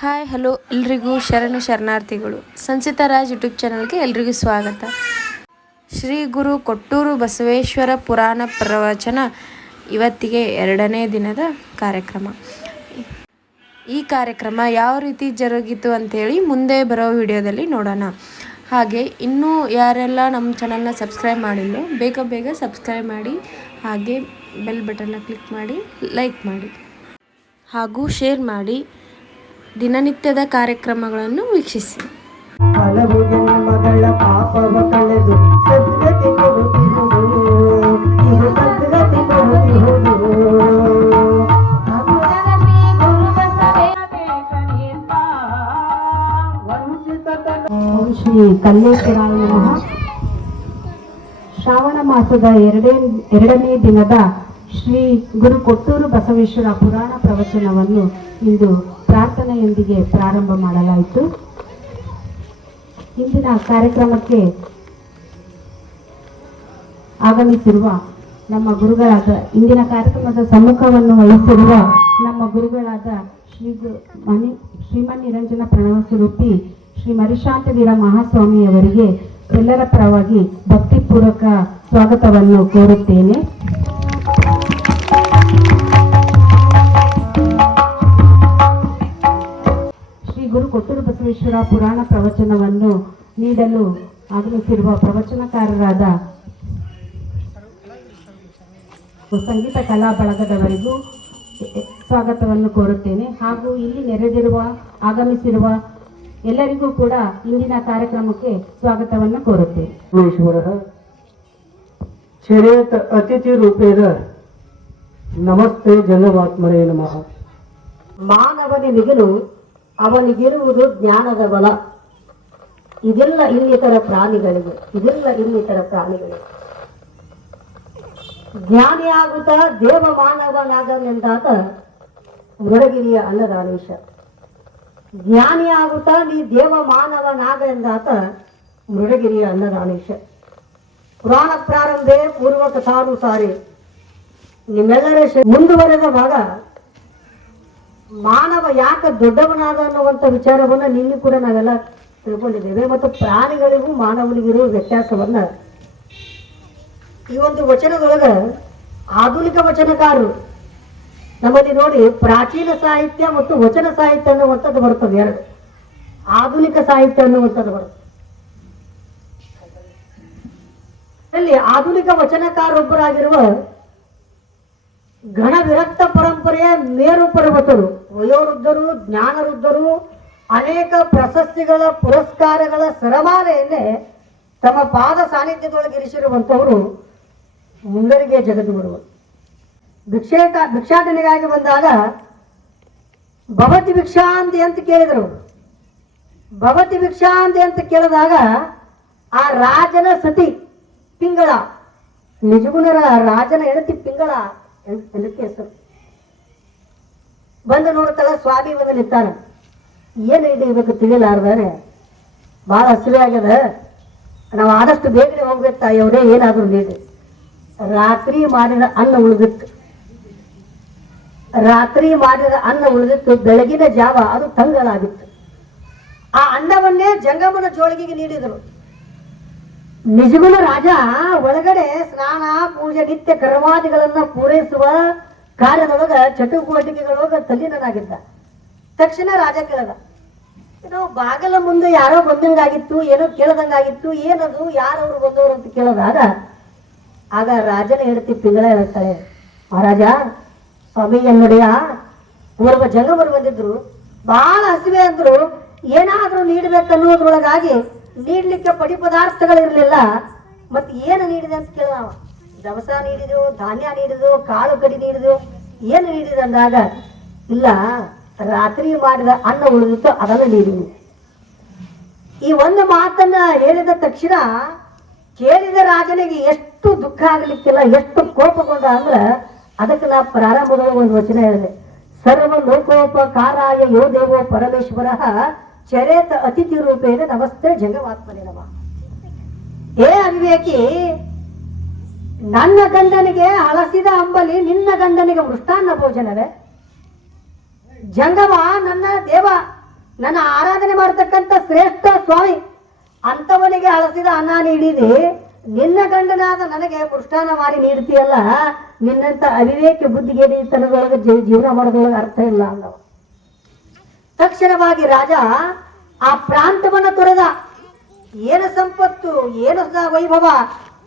Hi hello ಎಲ್ರಿಗೂ ಶರಣಾರ್ಥಿಗಳು. Sanchita Raj YouTube ಚಾನಲ್ಗೆ ಎಲ್ರಿಗೂ ಸ್ವಾಗತ. ಶ್ರೀ ಗುರು ಕೊಟ್ಟೂರು ಬಸವೇಶ್ವರ ಪುರಾಣ ಪ್ರವಚನ ಇವತ್ತಿಗೆ 2ನೇ ದಿನದ ಕಾರ್ಯಕ್ರಮ. ಈ ಕಾರ್ಯಕ್ರಮ ಯಾವ ರೀತಿ ಜರುಗಿತು ಅಂಥೇಳಿ ಮುಂದೆ ಬರೋ ವಿಡಿಯೋದಲ್ಲಿ ನೋಡೋಣ. ಹಾಗೆ ಇನ್ನೂ ಯಾರೆಲ್ಲ ನಮ್ಮ ಚಾನಲ್ನ ಸಬ್ಸ್ಕ್ರೈಬ್ ಮಾಡಿಲ್ಲೋ ಬೇಗ ಸಬ್ಸ್ಕ್ರೈಬ್ ಮಾಡಿ, ಹಾಗೆ ಬೆಲ್ ಬಟನ್ನ ಕ್ಲಿಕ್ ಮಾಡಿ, ಲೈಕ್ ಮಾಡಿ ಹಾಗೂ ಶೇರ್ ಮಾಡಿ. ದಿನನಿತ್ಯದ ಕಾರ್ಯಕ್ರಮಗಳನ್ನು ವೀಕ್ಷಿಸಿ. ಹಲವು ಜನ್ಮಗಳ ಪಾಪವ ಕಳೆದು ಸದ್ಗತಿ ಕೊಡುತ್ತಿರುವುದು, ಇದು ಸದ್ಗತಿ ಕೊಡುತ್ತಿರುವುದು. ಶ್ರೀ ಕಲ್ಲೇಶ್ವರಾಯ ನಮಃ. ಶ್ರಾವಣ ಮಾಸದ ಎರಡನೇ ದಿನದ ಶ್ರೀ ಗುರು ಕೊಟ್ಟೂರು ಬಸವೇಶ್ವರ ಪುರಾಣ ಪ್ರವಚನವನ್ನು ಇಂದು ಪ್ರಾರ್ಥನೆಯೊಂದಿಗೆ ಪ್ರಾರಂಭ ಮಾಡಲಾಯಿತು. ಇಂದಿನ ಕಾರ್ಯಕ್ರಮಕ್ಕೆ ಆಗಮಿಸಿರುವ ನಮ್ಮ ಗುರುಗಳಾದ, ಇಂದಿನ ಕಾರ್ಯಕ್ರಮದ ಸಮ್ಮುಖವನ್ನು ವಹಿಸಿರುವ ನಮ್ಮ ಗುರುಗಳಾದ ಶ್ರೀಮನ್ ನಿರಂಜನ ಪ್ರಣವ ಸ್ವರೂಪಿ ಶ್ರೀ ಮರಿಶಾಂತವೀರ ಮಹಾಸ್ವಾಮಿಯವರಿಗೆ ಎಲ್ಲರ ಪರವಾಗಿ ಭಕ್ತಿಪೂರ್ವಕ ಸ್ವಾಗತವನ್ನು ಕೋರುತ್ತೇನೆ. ಗುರು ಕೊಟ್ಟೂರು ಬಸವೇಶ್ವರ ಪುರಾಣ ಪ್ರವಚನವನ್ನು ನೀಡಲು ಆಗಮಿಸಿರುವ ಪ್ರವಚನಕಾರರಾದ ಸಂಗೀತ ಕಲಾ ಬಳಗದವರಿಗೂ ಸ್ವಾಗತವನ್ನು ಕೋರುತ್ತೇನೆ. ಹಾಗೂ ಇಲ್ಲಿ ಆಗಮಿಸಿರುವ ಎಲ್ಲರಿಗೂ ಕೂಡ ಇಂದಿನ ಕಾರ್ಯಕ್ರಮಕ್ಕೆ ಸ್ವಾಗತವನ್ನು ಕೋರುತ್ತೇನೆ. ಚರೇತ ಅತಿಥಿ ರೂಪೇಣ ನಮಸ್ತೆ ಜಗವಾತ್ಮರೇ ನಮಃ. ಮಾನವನಿಗಿಲು ಅವನಿಗಿರುವುದು ಜ್ಞಾನದ ಬಲ. ಇದೆಲ್ಲ ಇನ್ನಿತರ ಪ್ರಾಣಿಗಳಿಗೆ. ಜ್ಞಾನಿಯಾಗುತ್ತಾ ದೇವ ಮಾನವನಾಗನೆಂದಾತ ಮುರಗಿರಿಯ ಅನ್ನದಾನೇಶ. ಜ್ಞಾನಿಯಾಗುತ್ತಾ ನೀ ದೇವ ಮಾನವನಾಗ ಎಂದಾತ ಮುರಗಿರಿಯ ಅನ್ನದಾನೇಶ. ಪುರಾಣ ಪ್ರಾರಂಭೆ ಪೂರ್ವ ಕಥಾನುಸಾರಿ. ನಿಮ್ಮೆಲ್ಲರ ಮುಂದುವರೆದ ಭಾಗ ಮಾನವ ಯಾಕೆ ದೊಡ್ಡವನಾದ ಅನ್ನುವಂಥ ವಿಚಾರವನ್ನ ನಿನ್ನೆ ಕೂಡ ನಾವೆಲ್ಲ ತಿಳ್ಕೊಂಡಿದ್ದೇವೆ. ಮತ್ತು ಪ್ರಾಣಿಗಳಿಗೂ ಮಾನವನಿಗಿರುವ ವ್ಯತ್ಯಾಸವನ್ನ ಈ ಒಂದು ವಚನದೊಳಗ ಆಧುನಿಕ ವಚನಕಾರರು ನಮ್ಮಲ್ಲಿ ನೋಡಿ, ಪ್ರಾಚೀನ ಸಾಹಿತ್ಯ ಮತ್ತು ವಚನ ಸಾಹಿತ್ಯ ಅನ್ನುವಂಥದ್ದು ಬರ್ತದೆ. ಎರಡು ಆಧುನಿಕ ಸಾಹಿತ್ಯ ಅನ್ನುವಂಥದ್ದು ಬರ್ತದೆ. ಅಲ್ಲಿ ಆಧುನಿಕ ವಚನಕಾರರೊಬ್ಬರಾಗಿರುವ ಗಣ ವಿರಕ್ತ ಪರಂಪರೆಯ ಮೇರು ಪರ್ವತರು, ವಯೋವೃದ್ಧರು, ಜ್ಞಾನವೃದ್ಧರು, ಅನೇಕ ಪ್ರಶಸ್ತಿಗಳ ಪುರಸ್ಕಾರಗಳ ಸರಮಾಲೆಯನ್ನೇ ತಮ್ಮ ಪಾದ ಸಾನ್ನಿಧ್ಯದೊಳಗೆ ಇರಿಸಿರುವಂಥವರು ಮುಂದರಿಗೆ ಜಗದ್ಗುರುಗಳು. ಭಿಕ್ಷಾಟನೆಗಾಗಿ ಬಂದಾಗ ಭವತಿ ಭಿಕ್ಷಾಂತಿ ಅಂತ ಕೇಳಿದರು. ಭವತಿ ಭಿಕ್ಷಾಂತಿ ಅಂತ ಕೇಳಿದಾಗ ಆ ರಾಜನ ಸತಿ ಪಿಂಗಳ, ನಿಜಗುಣರ ರಾಜನ ಹೆಂಡತಿ ಪಿಂಗಳ ಹೆಂಡತಿ ಹೆಸರು. ಬಂದು ನೋಡ್ತಾಳ, ಸ್ವಾಮಿ ಬಂದು ನಿಂತಾನ. ಏನು ಹಿಡಿಬೇಕು ತಿಳಿಲಾರ್ದಾರೆ, ಭಾಳ ಹಸಿವೆ ಆಗ್ಯದ, ನಾವು ಆದಷ್ಟು ಬೇಗನೆ ಹೋಗ್ಬೇಕು ತಾಯಿಯವರೇ, ಏನಾದರೂ ನೀಡಿ. ರಾತ್ರಿ ಮಾಡಿದ ಅನ್ನ ಉಳಿದಿತ್ತು. ಬೆಳಗಿನ ಜಾವ ಅದು ತಂಗಳಾಗಿತ್ತು. ಆ ಅನ್ನವನ್ನೇ ಜಂಗಮನ ಜೋಳಿಗೆಗೆ ನೀಡಿದರು. ನಿಜಗುಣ ರಾಜ ಒಳಗಡೆ ಸ್ನಾನ, ಪೂಜೆ, ನಿತ್ಯ ಕರ್ಮಾದಿಗಳನ್ನ ಪೂರೈಸುವ ಕಾರ್ಯದೊಳಗ ಚಟುವಟಿಕೆಗಳೊಳಗ ತಲ್ಲೀನನಾಗಿದ್ದ. ತಕ್ಷಣ ರಾಜ ಕೇಳದ, ಏನೋ ಬಾಗಲ ಮುಂದೆ ಯಾರೋ ಬಂದಂಗಾಗಿತ್ತು, ಏನೋ ಕೇಳದಂಗಾಗಿತ್ತು, ಏನದು, ಯಾರವರು ಬಂದವರು ಅಂತ ಕೇಳಿದಾಗ ಆಗ ರಾಜನ ಹೆಂಡತಿ ಪಿಂಗಳ ಹೇಳ್ತಾಳೆ, ಮಹಾರಾಜ ಸ್ವಾಮಿ ಎನ್ನುಡಿಯ ಪೂರ್ವ ಜಂಗಮರು ಬಂದಿದ್ರು, ಬಹಳ ಹಸಿವೆ ಅಂದ್ರು, ಏನಾದ್ರೂ ನೀಡ್ಬೇಕನ್ನೋದ್ರೊಳಗಾಗಿ ನೀಡ್ಲಿಕ್ಕೆ ಪಡಿ ಪದಾರ್ಥಗಳಿರ್ಲಿಲ್ಲ. ಮತ್ತೆ ಏನು ನೀಡಿದೆ ಅಂತ ಕೇಳ, ದವಸ ನೀಡಿದೆವು, ಧಾನ್ಯ ನೀಡಿದೆವು, ಕಾಳು ಕಡಿ ನೀಡಿದೆವು, ಏನು ನೀಡಿದೆ ಅಂದಾಗ, ಇಲ್ಲ ರಾತ್ರಿ ಮಾಡಿದ ಅನ್ನ ಉಳಿದಿತ್ತು, ಅದನ್ನು ನೀಡಿದ್ವಿ. ಈ ಒಂದು ಮಾತನ್ನ ಹೇಳಿದ ತಕ್ಷಣ ಕೇಳಿದ ರಾಜನಿಗೆ ಎಷ್ಟು ದುಃಖ ಆಗ್ಲಿಕ್ಕಿಲ್ಲ, ಎಷ್ಟು ಕೋಪಗೊಂಡ ಅಂದ್ರೆ ಅದಕ್ಕೆ ನಾ ಪ್ರಾರಂಭದೊಳಗೆ ಒಂದು ವಚನ ಹೇಳಿದೆ. ಸರ್ವ ಲೋಕೋಪಕಾರಾಯ ಯೋ ದೇವೋ ಪರಮೇಶ್ವರ ಚರೇತ ಅತಿಥಿ ರೂಪೇಣ ನಮಸ್ತೆ ಜಂಗಮಾತ್ಮನೇ ನಮಃ. ಏ ಅವಿವೇಕಿ, ನನ್ನ ಗಂಡನಿಗೆ ಹಳಸಿದ ಅಂಬಲಿ, ನಿನ್ನ ಗಂಡನಿಗೆ ಮೃಷ್ಟಾನ್ನ ಭೋಜನವೇ? ಜಂಗಮ ನನ್ನ ದೇವ ನನ್ನ ಆರಾಧನೆ ಮಾಡತಕ್ಕಂಥ ಶ್ರೇಷ್ಠ ಸ್ವಾಮಿ ಅಂತವನಿಗೆ ಹಳಸಿದ ಅನ್ನ ನೀಡಿದೆ, ನಿನ್ನ ಗಂಡನಾದ ನನಗೆ ಮೃಷ್ಟಾನ ಮಾಡಿ ನೀಡ್ತೀಯಲ್ಲ, ನಿನ್ನಂತ ಅವಿವೇಕ ಬುದ್ಧಿಗೇಡಿ ತನದೊಳಗೆ ಜೀವನ ಮಾಡೋದ್ರೊಳಗೆ ಅರ್ಥ ಇಲ್ಲ ಅಂದವ. ತಕ್ಷಣವಾಗಿ ರಾಜ ಆ ಪ್ರಾಂತವನ್ನ ತೊರೆದ. ಏನು ಸಂಪತ್ತು, ಏನು ವೈಭವ,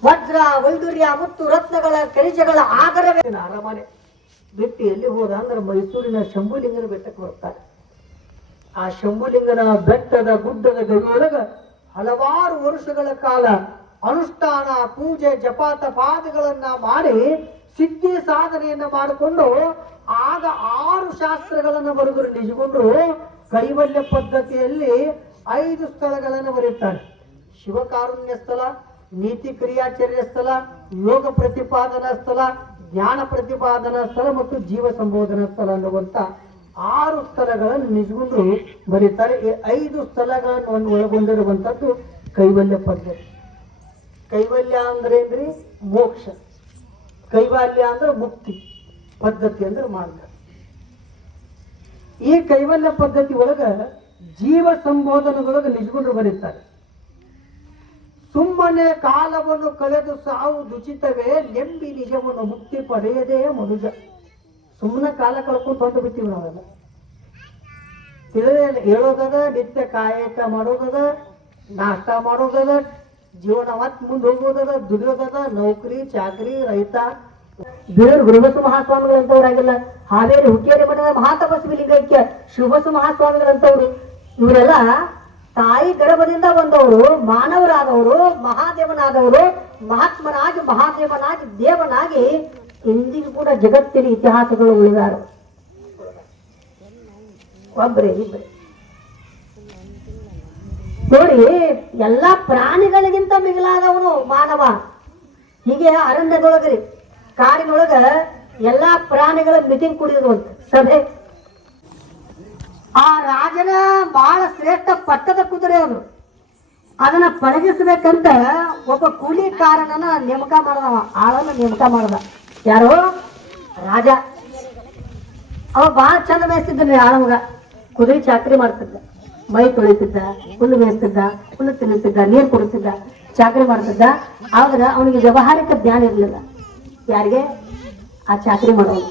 ವಜ್ರ ವೈಡೂರ್ಯ ಮುತ್ತು ರತ್ನಗಳ ಖನಿಜಗಳ ಆಗರವೇ ಅರಮನೆ ಬಿಟ್ಟು ಎಲ್ಲಿ ಹೋದ ಅಂದ್ರೆ ಮೈಸೂರಿನ ಶಂಭುಲಿಂಗನ ಬೆಟ್ಟಕ್ಕೆ ಬರ್ತಾರೆ. ಆ ಶಂಭುಲಿಂಗನ ಬೆಟ್ಟದ ಗುಡ್ಡದ ಗವಿಯೊಳಗ ಹಲವಾರು ವರ್ಷಗಳ ಕಾಲ ಅನುಷ್ಠಾನ ಪೂಜೆ ಜಪ ತಪಾದಿಗಳನ್ನ ಮಾಡಿ ಸಿದ್ಧಿ ಸಾಧನೆಯನ್ನ ಮಾಡಿಕೊಂಡು ಆಗ 6 ಶಾಸ್ತ್ರಗಳನ್ನು ಬರೆದರು. ನಿಜಗೊಂಡ್ರು ಕೈವಲ್ಯ ಪದ್ಧತಿಯಲ್ಲಿ 5 ಸ್ಥಳಗಳನ್ನು ಬರೀತಾರೆ. ಶಿವಕಾರುಣ್ಯ ಸ್ಥಳ, ನೀತಿ ಕ್ರಿಯಾಚರ್ಯ ಸ್ಥಳ, ಯೋಗ ಪ್ರತಿಪಾದನಾ ಸ್ಥಳ, ಜ್ಞಾನ ಪ್ರತಿಪಾದನಾ ಸ್ಥಳ ಮತ್ತು ಜೀವ ಸಂಬೋಧನಾ ಸ್ಥಳ ಅನ್ನುವಂತ 6 ಸ್ಥಳಗಳನ್ನು ನಿಜಗೊಂಡು ಬರೀತಾರೆ. ಈ 5 ಸ್ಥಳಗಳನ್ನು ಒಳಗೊಂಡಿರುವಂತದ್ದು ಕೈವಲ್ಯ ಪದ್ಧತಿ. ಕೈವಲ್ಯ ಅಂದ್ರೆ ಏನ್ರಿ? ಮೋಕ್ಷ. ಕೈವಲ್ಯ ಅಂದ್ರೆ ಮುಕ್ತಿ, ಪದ್ಧತಿ ಅಂದ್ರೆ ಮಾರ್ಗ. ಈ ಕೈವಲ್ಯ ಪದ್ಧತಿ ಒಳಗ ಜೀವ ಸಂಬೋಧನೆಗಳೊಳಗೆ ನಿಜಗೊಂಡು ಬರೀತಾರೆ. ಸುಮ್ಮನೆ ಕಾಲವನ್ನು ಕಳೆದು ಸಾವು ದುಚಿತವೇ, ನೆಂಬಿ ನಿಜವನ್ನು ಮುಕ್ತಿ ಪಡೆಯದೇ ಮನುಜ. ಸುಮ್ಮನೆ ಕಾಲ ಕಳ್ಕೊಂಡು ಹೊಂಟು ಬಿಡ್ತೀವಿ ನಾವೆಲ್ಲ. ತಿಳಿದೇ ಹೇಳೋದದ, ನಿತ್ಯ ಕಾಯಕ ಮಾಡೋದದ, ನಾಷ್ಟ ಮಾಡೋದದ, ಜೀವನ ಮತ್ ಮುಂದೆ ಹೋಗೋದದ, ದುಡಿಯೋದದ, ನೌಕರಿ ಚಾಕರಿ, ರೈತ. ಬೀರೂರು ಗುರುಬಸು ಮಹಾಸ್ವಾಮಿಗಳಂತವ್ರಾಗಿಲ್ಲ, ಹಾವೇರಿ ಹುಕ್ಕೇರಿ ಮಠದ ಮಹಾತಪಸ್ವಿ ಲಿಂಗೈಕ್ಯ ಶಿವಬಸು ಮಹಾಸ್ವಾಮಿಗಳಂತವ್ರು, ಇವರೆಲ್ಲ ತಾಯಿ ಗರ್ಭದಿಂದ ಬಂದವರು, ಮಾನವರಾದವರು, ಮಹಾದೇವನಾದವರು, ಮಹಾತ್ಮನಾಗಿ ಮಹಾದೇವನಾಗಿ ದೇವನಾಗಿ ಇಂದಿಗೂ ಕೂಡ ಜಗತ್ತಿನ ಇತಿಹಾಸಗಳು ಉಳಿದಾರು. ಒಬ್ಬರೇ ಇಬ್ಬರೇ ನೋಡಿ, ಎಲ್ಲಾ ಪ್ರಾಣಿಗಳಿಗಿಂತ ಮಿಗಿಲಾದವನು ಮಾನವ. ಹೀಗೆ ಅರಣ್ಯದೊಳಗ್ರಿ ಕಾಡಿನೊಳಗ ಎಲ್ಲಾ ಪ್ರಾಣಿಗಳ ಮೀಟಿಂಗ್ ಕುಡಿಯೋದು ಅಂತ ಸಭೆ. ಆ ರಾಜನ ಬಹಳ ಶ್ರೇಷ್ಠ ಪಟ್ಟದ ಕುದುರೆ ಅದು. ಅದನ್ನ ಪಳಗಿಸ್ಬೇಕಂತ ಒಬ್ಬ ಕೂಲಿಕಾರನನ್ನ ನೇಮಕ ಮಾಡದವ, ಆಳನ್ನ ನೇಮಕ ಮಾಡದ. ಯಾರು? ರಾಜ. ಅವ ಬಹಳ ಚಂದ ಮೇಯಿಸ್ತಿದ್ದಾನೆ. ಆಳಮಗ ಕುದುರೆ ಚಾಕರಿ ಮಾಡ್ತಿದ್ದ, ಮೈ ತೊಳಿತಿದ್ದ, ಹುಲ್ಲು ಮೇಯಿಸ್ತಿದ್ದ, ಹುಲ್ಲು ತಿನ್ನಿಸ್ತಿದ್ದ, ನೀರು ಕೊಡ್ತಿದ್ದ, ಚಾಕರಿ ಮಾಡ್ತಿದ್ದ. ಆದ್ರೆ ಅವನಿಗೆ ವ್ಯವಹಾರಿಕ ಜ್ಞಾನ ಇರಲಿಲ್ಲ. ಯಾರಿಗೆ? ಆ ಚಾಕರಿ ಮಾಡೋನು.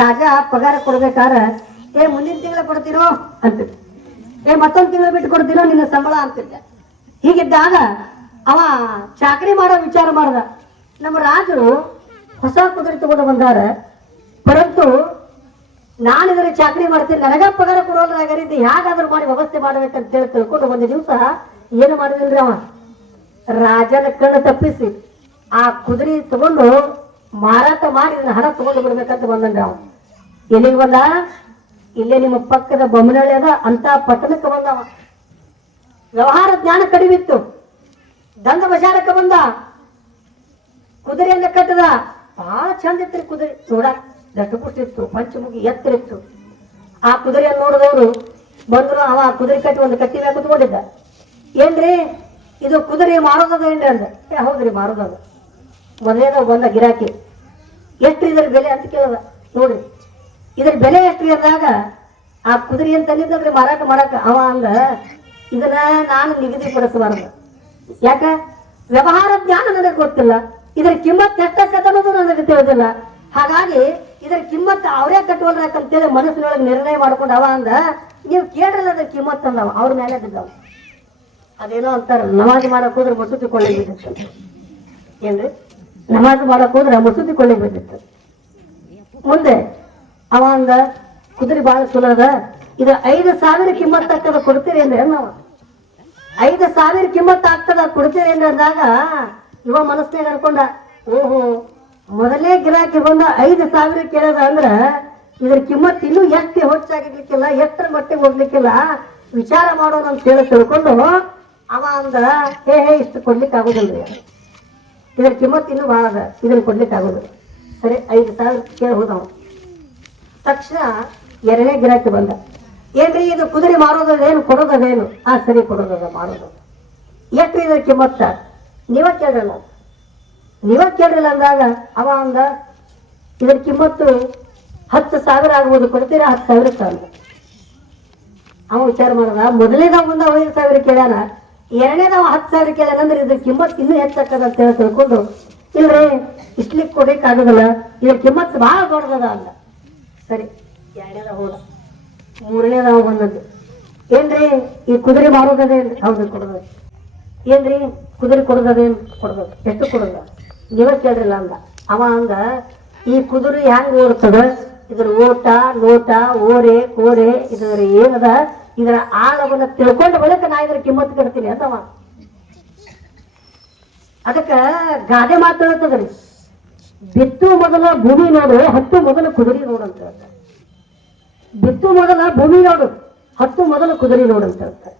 ರಾಜ ಪಗಾರ ಕೊಡ್ಬೇಕಾದ್ರೆ, ಮುಂದಿನ ತಿಂಗಳ ಕೊಡ್ತೀರೋ ಅಂತಿದ್ದ, ಮತ್ತೊಂದು ತಿಂಗಳ ಬಿಟ್ಟು ಕೊಡ್ತೀರೋ ನಿನ್ನ ಸಂಬಳ ಅಂತಿದ್ದ. ಹೀಗಿದ್ದಾಗ ಅವ ಚಾಕರಿ ಮಾಡೋ ವಿಚಾರ ಮಾಡ್ದ. ನಮ್ಮ ರಾಜರು ಹೊಸ ಕುದುರೆ ತಗೊಂಡು ಬಂದಾರ, ಪರಂತು ನಾನು ಇದರ ಚಾಕರಿ ಮಾಡ್ತೀನಿ, ನನಗ ಪಗಾರ ಕೊಡೋದ್ರಾಗರಿದ್ದು ಹೇಗಾದ್ರೂ ಮಾಡಿ ವ್ಯವಸ್ಥೆ ಮಾಡ್ಬೇಕಂತ ಹೇಳಿ ತಿಳ್ಕೊಂಡು ಒಂದು ದಿವಸ ಏನು ಮಾಡಿದಿಲ್ರಿ, ಅವ ರಾಜನ ಕಣ್ಣು ತಪ್ಪಿಸಿ ಆ ಕುದುರೆ ತಗೊಂಡು ಮಾರಾಟ ಮಾಡಿ ಹಣ ತಗೊಂಡು ಬಿಡ್ಬೇಕಂತ ಬಂದನ್ರಿ. ಅವ ಎಲ್ಲಿಗೆ ಬಂದ? ಇಲ್ಲೇ ನಿಮ್ಮ ಪಕ್ಕದ ಬೊಮ್ಮನಹಳ್ಳಿ ಅದ ಅಂತ ಪಟ್ಟಣಕ್ಕೆ ಬಂದವ. ವ್ಯವಹಾರ ಜ್ಞಾನ ಕಡಿಮಿತ್ತು. ದಂಡ ಬಜಾರಕ್ಕೆ ಬಂದ, ಕುದುರೆಯನ್ನ ಕಟ್ಟದ. ಬಹಳ ಚಂದ ಇತ್ತು ಕುದುರೆ, ನೋಡಕ್ ದಟ್ಟಪುಷ್ಟಿತ್ತು, ಪಂಚಮುಖಿ ಎತ್ತರ ಇತ್ತು. ಆ ಕುದುರೆಯನ್ನು ನೋಡಿದವರು ಬಂದ್ರು. ಅವ ಕುದುರೆ ಕಟ್ಟಿ ಒಂದು ಕಟ್ಟಿ ಮೇಲೆ ಕುತ್ಕೊಂಡಿದ್ದ. ಏನ್ರಿ ಇದು ಕುದುರೆ ಮಾರೋದದ ಏನ್ರಿ ಅಂದ. ಹೌದ್ರಿ ಮಾರೋದದ. ಮೊದಲೇದ ಬಂದ ಗಿರಾಕಿ, ಎಷ್ಟ್ರಿ ಇದ್ರ ಬೆಲೆ ಅಂತ ಕೇಳದ. ನೋಡ್ರಿ ಇದ್ರ ಬೆಲೆ ಎಷ್ಟ್ರಿ ಅಂದಾಗ ಆ ಕುದುರೆ ಅಂತ ತಂದಿದ್ದಲ್ರಿ ಮಾರಾಟ ಮಾಡಾಕ. ಅವ ಅಂದ, ಇದನ್ನ ನಾನು ನಿಗದಿ ಪಡಿಸಬಾರ್ದು. ಯಾಕ? ವ್ಯವಹಾರ ಜ್ಞಾನ ನನಗೆ ಗೊತ್ತಿಲ್ಲ, ಇದರ ಕಿಮ್ಮತ್ ಎಷ್ಟಕ್ಕನ್ನೋದು ನನಗೆ ತಿಳಿದಿಲ್ಲ. ಹಾಗಾಗಿ ಇದರ ಕಿಮ್ಮತ್ ಅವರೇ ಕಟ್ಟುವಲ್ರಾಕಂತೇಳಿ ಮನಸ್ಸಿನೊಳಗೆ ನಿರ್ಣಯ ಮಾಡ್ಕೊಂಡು ಅವ ಅಂದ, ನೀವು ಕೇಳಿಲ್ಲ ಅದ್ರ ಕಿಮ್ಮತ್ ಅಂದವ. ಅವ್ರ ಮೇಲೆ ಬಿದ್ದವ. ಅದೇನೋ ಅಂತಾರ, ನಮಾಜ್ ಮಾಡಕ್ ಹೋದ್ರೆ ಮಸೂತಿ ಕೊಳ್ಳಿ ಬಿದ್ದಿತ್ತು. ಏನ್ರಿ? ನಮಾಜ್ ಮಾಡಕ್ ಹೋದ್ರೆ ಮಸೂತಿ ಕೊಳ್ಳಿ ಬಿದ್ದಿತ್ತು. ಮುಂದೆ ಅವ ಅಂದ, ಕುದುರೆ ಬಹಳ ಚಲೋ ಅದ, ಇದು 5,000 ಕಿಮ್ಮತ್ ಆಗ್ತದ, ಕೊಡ್ತೀರಿ ಅಂದ್ರೆ ನಾವು 5,000 ಕಿಮ್ಮತ್ ಆಗ್ತದ, ಕೊಡ್ತೀರಿ ಅಂದ್ರೆ ಅಂದಾಗ ಇವ ಮನಸ್ಸಿನಾಗ ಅನ್ಕೊಂಡ, ಓಹೋ ಮೊದಲೇ ಗಿರಾಕಿ ಬಂದ 5,000 ಕೇಳದ ಅಂದ್ರ ಇದ್ರ ಕಿಮ್ಮತ್ ಇನ್ನೂ ಎಷ್ಟು ಹೆಚ್ಚಾಗಿರ್ಲಿಕ್ಕಿಲ್ಲ, ಎಷ್ಟರ ಮಟ್ಟಿಗೆ ಹೋಗ್ಲಿಕ್ಕಿಲ್ಲ, ವಿಚಾರ ಮಾಡೋಣ ಅಂತ ಹೇಳಿ ತಿಳ್ಕೊಂಡು ಅವ ಅಂದ, ಇಷ್ಟು ಕೊಡ್ಲಿಕ್ಕೆ ಆಗೋದಿಲ್ರಿ, ಇದ್ರ ಕಿಮ್ಮತ್ ಇನ್ನೂ ಬಹಳ ಅದ, ಇದನ್ನ ಕೊಡ್ಲಿಕ್ಕೆ ಆಗೋದಿಲ್ಲ. ಸರಿ 5,000 ಕೇಳಿ ಹೋದವ. ತಕ್ಷಣ ಎರಡನೇ ಗಿರಾಕಿ ಬಂದ. ಏನ್ರಿ ಇದು ಕುದುರೆ ಮಾರೋದೇನು ಕೊಡೋದದೇನು? ಸರಿ ಕೊಡೋದದ ಮಾರೋದ. ಎಷ್ಟು ಇದ್ರ ಕಿಮ್ಮತ್ತ? ನೀವ ಕೇಳಿಲ್ಲ ಅಂದಾಗ ಅವ ಅಂದ, ಇದ್ರ ಕಿಮ್ಮತ್ತು 10,000 ಆಗ್ಬೋದು, ಕೊಡ್ತೀರಾ? 10,000 ಅಂದ. ಅವ ವಿಚಾರ ಮಾಡದ ಮೊದಲನೇದವ ಬಂದ 5,000 ಕೇಳ್ಯಾನ, ಎರಡನೇದವ 10,000 ಕೇಳ್ಯಾನ ಅಂದ್ರೆ ಇದ್ರ ಕಿಮ್ಮತ್ ಇನ್ನೂ ಹೆಚ್ಚಾಕದ ಅಂತ ಹೇಳಿ ತಿಳ್ಕೊಂಡು ಇಲ್ರಿ ಇಷ್ಟ್ಲಿಕ್ಕೆ ಕೊಡಕ್ಕಾಗೋದಿಲ್ಲ, ಇದ್ರ ಕಿಮ್ಮತ್ ಬಹಳ ದೊಡ್ಡದ ಅಂದ. ಸರಿ ಎರಡನೇದ ಹೋದ, ಮೂರನೇದವ ಬಂದದ್ದು, ಏನ್ರಿ ಈ ಕುದುರೆ ಮಾರೋದದೇನ್ರಿ? ಹೌದು ಕೊಡೋದ. ಏನ್ರಿ ಕುದುರೆ ಕೊಡೋದದೇನ್? ಕೊಡೋದು. ಎಷ್ಟು ಕೊಡೋದ? ನೀವೇ ಕೇಳ್ರಿಲ್ಲ ಅಂದ. ಅವ ಅಂದ ಈ ಕುದುರೆ ಹೆಂಗ್ ಓಡ್ತದ, ಇದ್ರ ಓಟ ನೋಟ ಓರೆ ಕೋರೆ ಇದರ ಏನದ ಇದರ ಆಳವನ್ನ ತಿಳ್ಕೊಂಡ ಬಳಿಕ ನಾ ಇದ್ರ ಕಿಮ್ಮತ್ ಕಟ್ತೀನಿ ಅಂತವ. ಅದಕ್ಕ ಗಾದೆ ಮಾತು ಹೇಳ್ತದ್ರಿ, ಬಿತ್ತು ಮೊದಲ ಭೂಮಿ ನೋಡು, ಹತ್ತು ಮೊದಲ ಕುದುರೆ ನೋಡು ಅಂತ ಹೇಳ್ತಾರೆ. ಬಿತ್ತು ಮೊದಲ ಭೂಮಿ ನೋಡು, ಹತ್ತು ಮೊದಲು ಕುದುರೆ ನೋಡು ಅಂತ ಹೇಳ್ತಾರೆ.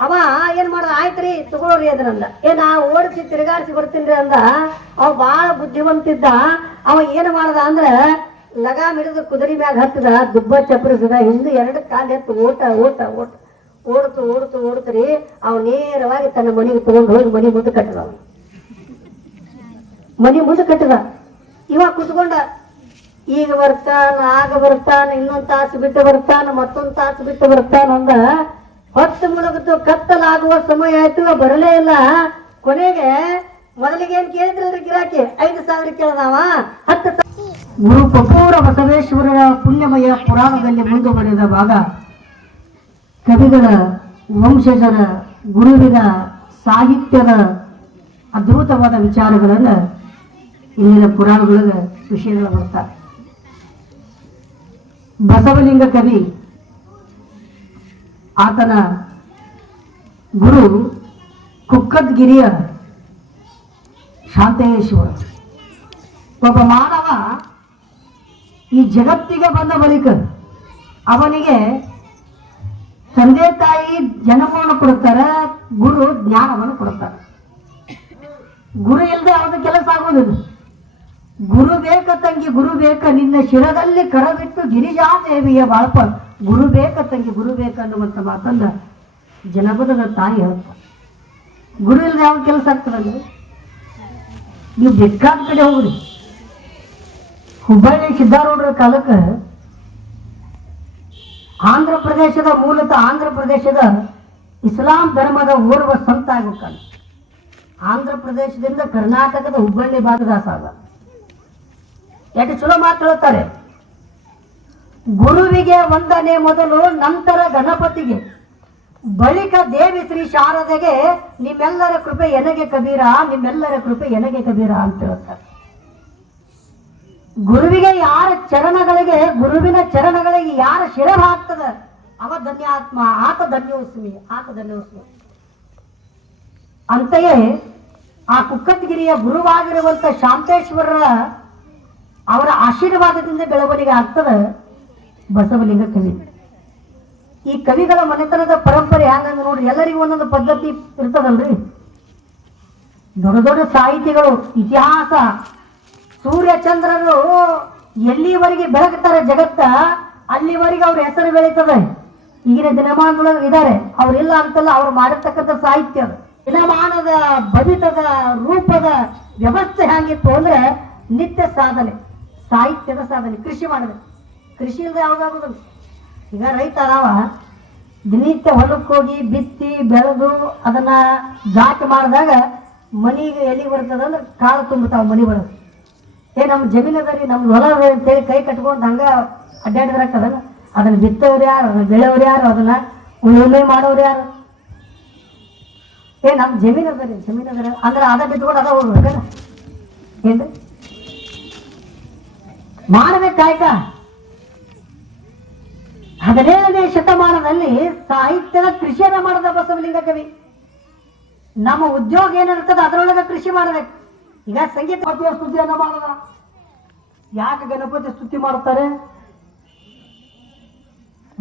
ಅವ ಏನ್ ಮಾಡ್ದ, ಆಯ್ತ್ರಿ ತಗೊಳ್ರಿ ಅದನ್ನಂದ. ನಾ ಓಡಿಸಿ ತಿರುಗಾಡಿಸಿ ಬರ್ತೀನಿ ಅಂದ. ಅವ ಬಾಳ ಬುದ್ಧಿವಂತಿದ್ದ. ಅವ ಏನ್ ಮಾಡ್ದ ಅಂದ್ರ ಲಗಾಮ್ ಹಿಡಿದು ಕುದುರೆ ಮ್ಯಾಗ ಹತ್ತದ, ದುಬ್ಬ ಚಪ್ಪರಿಸದ, ಹಿಂದೆ 2 ಕಾಲು ಎತ್ತು ಓಟ ಓಟ ಓಟ ಓಡ್ತು ಓಡ್ತು ಓಡ್ತ್ರಿ. ಅವ್ ನೇರವಾಗಿ ತನ್ನ ಮನೆಗೆ ತಗೊಂಡು ಹೋಗಿ ಮನೆ ಮುಂದೆ ಕಟ್ಟದ. ಮನೆ ಮುಂದೆ ಕಟ್ಟದ. ಇವ ಕುತ್ಕೊಂಡ, ಈಗ ಬರ್ತಾನ, ಆಗ ಬರ್ತಾನ, ಇನ್ನೊಂದ್ ತಾಸು ಬಿಟ್ಟು ಬರ್ತಾನ, ಮತ್ತೊಂದ್ ತಾಸು ಬಿಟ್ಟು ಬರ್ತಾನ ಅಂದ. ಹೊತ್ತು ಮುಳುಗಿತು, ಕತ್ತಲಾಗುವ ಸಮಯ ಆಯ್ತು, ಬರಲೇ ಇಲ್ಲ. ಕೊನೆಗೆ ಮೊದಲಿಗೆ ಏನ್ ಕೇಳಿದ್ರಲ್ರಿ ಗಿರಾಕಿ, 5,000 ಕೇಳದವ, 10,000. ಗುರು ಕಪೂರ ಬಸವೇಶ್ವರರ ಪುಣ್ಯಮಯ ಪುರಾಣದಲ್ಲಿ ಮುಂದುವರೆದ ಭಾಗ ಕವಿಗಳ, ವಂಶಜರ, ಗುರುವಿನ ಸಾಹಿತ್ಯದ ಅದ್ಭುತವಾದ ವಿಚಾರಗಳನ್ನ ಇಲ್ಲಿನ ಪುರಾಣಗಳ ವಿಷಯಗಳು ಬರ್ತಾರೆ. ಬಸವಲಿಂಗ ಕವಿ, ಆತನ ಗುರು ಕುಕ್ಕದ್ಗಿರಿಯ ಶಾಂತೇಶ್ವರ. ಒಬ್ಬ ಮಾನವ ಈ ಜಗತ್ತಿಗೆ ಬಂದ ಬಳಿಕ ಅವನಿಗೆ ತಂದೆ ತಾಯಿ ಜನ್ಮವನ್ನು ಕೊಡುತ್ತಾರೆ, ಗುರು ಜ್ಞಾನವನ್ನು ಕೊಡುತ್ತಾರೆ. ಗುರು ಇಲ್ಲದೆ ಅವನ ಕೆಲಸ ಆಗೋದಿಲ್ಲ. ಗುರು ಬೇಕ ತಂಗಿ ಗುರು ಬೇಕ, ನಿನ್ನ ಶಿರದಲ್ಲಿ ಕರಬಿಟ್ಟು ಗಿರಿಜಾ ದೇವಿಯ ಬಾಳ್ಪ, ಗುರು ಬೇಕ ತಂಗಿ ಗುರು ಬೇಕ ಅನ್ನುವಂಥ ಮಾತನ್ನ ಜನಪದದ ತಾಯಿ ಹೇಳ್ತಾರೆ. ಗುರು ಇಲ್ಲದೆ ಯಾವ ಕೆಲಸ ಆಗ್ತದಲ್ಲ. ನೀವು ಬೇಕಾದ ಕಡೆ ಹೋಗ್ರಿ. ಹುಬ್ಬಳ್ಳಿ ಸಿದ್ದಾರೂಢರ ಕಾಲಕ್ಕೆ ಆಂಧ್ರ ಪ್ರದೇಶದ, ಮೂಲತಃ ಆಂಧ್ರ ಪ್ರದೇಶದ ಇಸ್ಲಾಂ ಧರ್ಮದ ಓರ್ವ ಸಂತ ಆಗ್ಬೇಕಾನೆ. ಆಂಧ್ರ ಪ್ರದೇಶದಿಂದ ಕರ್ನಾಟಕದ ಹುಬ್ಬಳ್ಳಿ ಭಾಗದ ಸಾಲ ಯಾಕೆ ಚಲೋ ಮಾತು ಹೇಳ್ತಾರೆ. ಗುರುವಿಗೆ ವಂದನೆ ಮೊದಲು, ನಂತರ ಗಣಪತಿಗೆ, ಬಳಿಕ ದೇವಿ ಶ್ರೀ ಶಾರದೆಗೆ, ನಿಮ್ಮೆಲ್ಲರ ಕೃಪೆ ಎನಗೆ ಕಬೀರ, ನಿಮ್ಮೆಲ್ಲರ ಕೃಪೆ ಎನಗೆ ಕಬೀರ ಅಂತ ಹೇಳ್ತಾರೆ. ಗುರುವಿಗೆ ಯಾರ ಚರಣಗಳಿಗೆ, ಗುರುವಿನ ಚರಣಗಳಿಗೆ ಯಾರ ಶಿರವ ಆಗ್ತದ ಅವ ಧನ್ಯಾತ್ಮ, ಆತ ಧನ್ಯೋಸ್ಮಿ, ಆತ ಧನ್ಯೋಸ್ಮಿ. ಅಂತೆಯೇ ಆ ಕುಕ್ಕಟ್ಗಿರಿಯ ಗುರುವಾಗಿರುವಂತ ಶಾಂತೇಶ್ವರರ ಅವರ ಆಶೀರ್ವಾದದಿಂದ ಬೆಳವಣಿಗೆ ಆಗ್ತದ ಬಸವಲಿಂಗ ಕವಿ. ಈ ಕವಿಗಳ ಮನೆತನದ ಪರಂಪರೆ ಹ್ಯಾಂಗಂಗ ನೋಡ್ರಿ, ಎಲ್ಲರಿಗೂ ಒಂದೊಂದು ಪದ್ಧತಿ ಇರ್ತದಲ್ರಿ. ದೊಡ್ಡ ದೊಡ್ಡ ಸಾಹಿತಿಗಳು, ಇತಿಹಾಸ, ಸೂರ್ಯಚಂದ್ರರು ಎಲ್ಲಿವರೆಗೆ ಬೆಳಗ್ತಾರೆ ಜಗತ್ತ, ಅಲ್ಲಿವರೆಗೆ ಅವ್ರ ಹೆಸರು ಬೆಳೀತದೆ. ಈಗಿನ ದಿನಮಾನದೊಳಗೆ ಇದ್ದಾರೆ, ಅವ್ರಿಲ್ಲ ಅಂತಲ್ಲ, ಅವ್ರು ಮಾಡಿರ್ತಕ್ಕಂಥ ಸಾಹಿತ್ಯ ದಿನಮಾನದ ಬದುಕದ ರೂಪದ ವ್ಯವಸ್ಥೆ ಹೇಗಿತ್ತು ಅಂದ್ರೆ ನಿತ್ಯ ಸಾಧನೆ, ಸಾಹಿತ್ಯದ ಸಾಧನೆ. ಕೃಷಿ ಮಾಡಿದೆ, ಕೃಷಿ ಇಲ್ಲದೆ ಯಾವ್ದಾಗುದಿಲ್ಲ. ಈಗ ರೈತ ಅದಾವ, ದಿನನಿತ್ಯ ಹೊಲಕ್ಕೆ ಹೋಗಿ ಬಿತ್ತಿ ಬೆಳೆದು ಅದನ್ನ ಜಾತಿ ಮಾಡಿದಾಗ ಮನಿಗೆ ಎಲ್ಲಿ ಬರ್ತದಂದ್ರೆ ಕಾಳು ತುಂಬುತ್ತಾವ ಮನಿ ಒಳಗೆ. ನಮ್ಮ ಜಮೀನು ಅದ ರೀ, ನಮ್ದು ಹೊಲ ಅಂತೇಳಿ ಕೈ ಕಟ್ಕೊಂಡು ಹಂಗ ಅಡ್ಡಾಡಿದ್ರಾಗ್ತದಲ್ಲ, ಅದನ್ನ ಬಿತ್ತವ್ರು ಯಾರು, ಅದನ್ನ ಬೆಳೆಯವ್ರು ಯಾರು, ಅದನ್ನ ಉಳುಮೆ ಮಾಡೋರು ಯಾರು? ನಮ್ಮ ಜಮೀನು ಅದ ರೀ, ಜಮೀನು ಅದ ಅಂದ್ರೆ ಅದ ಬಿತ್ಕೊಂಡು ಅದ ಹೋಗ್ಬೇಕಲ್ಲ. ಏನ್ರಿ ಮಾಡ್ಬೇಕು ಕಾಯಕ. 17ನೇ ಶತಮಾನದಲ್ಲಿ ಸಾಹಿತ್ಯದ ಕೃಷಿಯನ್ನ ಮಾಡದ ಬಸವಲಿಂಗ ಕವಿ. ನಮ್ಮ ಉದ್ಯೋಗ ಏನಿರ್ತದ ಅದರೊಳಗೆ ಕೃಷಿ ಮಾಡಬೇಕು. ಈಗ ಸಂಗೀತ ಸ್ತುತಿಯನ್ನ ಮಾಡದ. ಯಾಕೆ ಗಣಪತಿ ಸ್ತುತಿ ಮಾಡ್ತಾರೆ?